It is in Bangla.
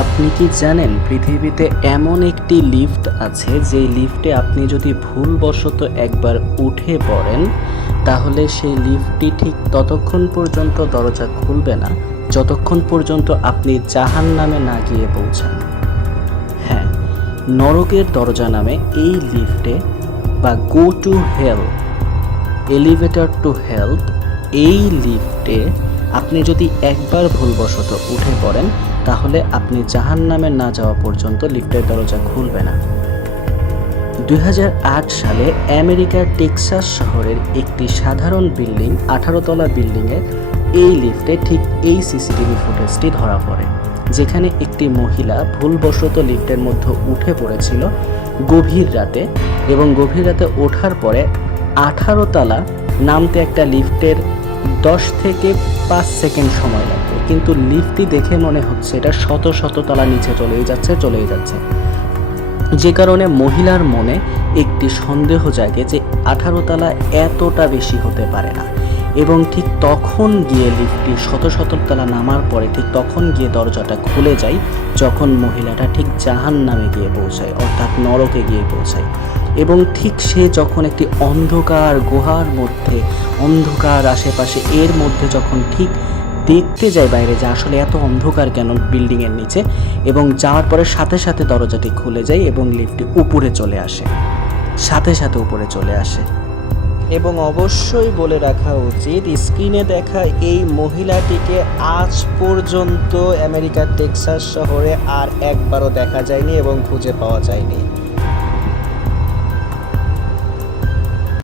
আপনি কি জানেন পৃথিবীতে এমন একটি লিফট আছে যেই লিফটে আপনি যদি ভুলবশত একবার উঠে পড়েন তাহলে সেই লিফটটি ঠিক ততক্ষণ পর্যন্ত দরজা খুলবে না যতক্ষণ পর্যন্ত আপনি জাহান্নামে না গিয়ে পৌঁছান। হ্যাঁ, নরকের দরজা নামে এই লিফটে বা go to hell, elevator to health, এই লিফটে আপনি যদি একবার ভুলবশত উঠে পড়েন তাহলে আপনি জাহান্নামে না যাওয়া পর্যন্ত লিফটের দরজা খুলবে না। 2008 সালে আমেরিকার টেক্সাস শহরের একটি সাধারণ বিল্ডিং 18 তলা বিল্ডিংয়ে এই লিফটে ঠিক এই সিসিটিভি ফুটেজটি ধরা পড়ে, যেখানে একটি মহিলা ভুলবশত লিফটের মধ্যে উঠে পড়েছিল গভীর রাতে, এবং গভীর রাতে ওঠার পরে 18 তলা নামতে একটা লিফটের 10 থেকে 5 সেকেন্ড সময় লাগবে, কিন্তু লিফটটি দেখে মনে হচ্ছে এটা শত শত তলা নিচে চলেই যাচ্ছে, যে কারণে মহিলার মনে একটি সন্দেহ জাগে যে 18 তলা এতটা বেশি হতে পারে না। এবং ঠিক তখন গিয়ে লিফটটি শত শত তলা নামার পরে ঠিক তখন গিয়ে দরজাটা খুলে যায় যখন মহিলাটা ঠিক জাহান্নামে গিয়ে পৌঁছায়, অর্থাৎ নরকে গিয়ে পৌঁছায়। এবং ঠিক সে যখন একটি অন্ধকার গুহার মধ্যে, অন্ধকার আশেপাশে এর মধ্যে যখন ঠিক দেখতে যায় বাইরে যে আসলে এত অন্ধকার কেন বিল্ডিংয়ের নিচে, এবং যাওয়ার পরে সাথে সাথে দরজাটি খুলে যায় এবং লিফটটি উপরে চলে আসে, সাথে সাথে উপরে চলে আসে। এবং অবশ্যই বলে রাখা উচিত, স্ক্রিনে দেখা এই মহিলাটিকে আজ পর্যন্ত আমেরিকার টেক্সাস শহরে আর একবারও দেখা যায়নি এবং খুঁজে পাওয়া যায়নি।